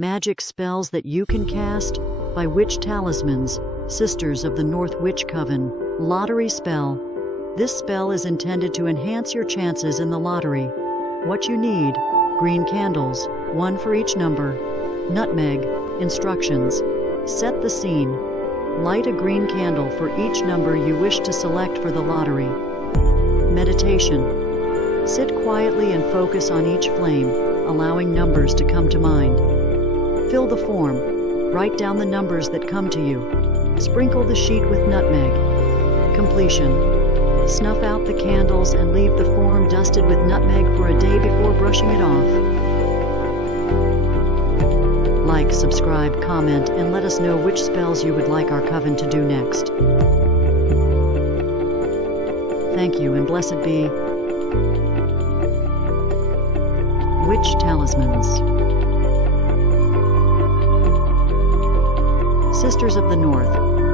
Magic spells that you can cast by Witchtalismans, Sisters of the North Witch Coven. Lottery spell. This spell is intended to enhance your chances in the lottery. What you need: green candles, one for each number. Nutmeg. Instructions. Set the scene. Light a green candle for each number you wish to select for the lottery. Meditation. Sit quietly and focus on each flame, allowing numbers to come to mind. Fill the form. Write down the numbers that come to you. Sprinkle the sheet with nutmeg. Completion. Snuff out the candles and leave the form dusted with nutmeg for a day before brushing it off. Like, subscribe, comment, and let us know which spells you would like our coven to do next. Thank you and blessed be Witchtalismans Sisters of the North.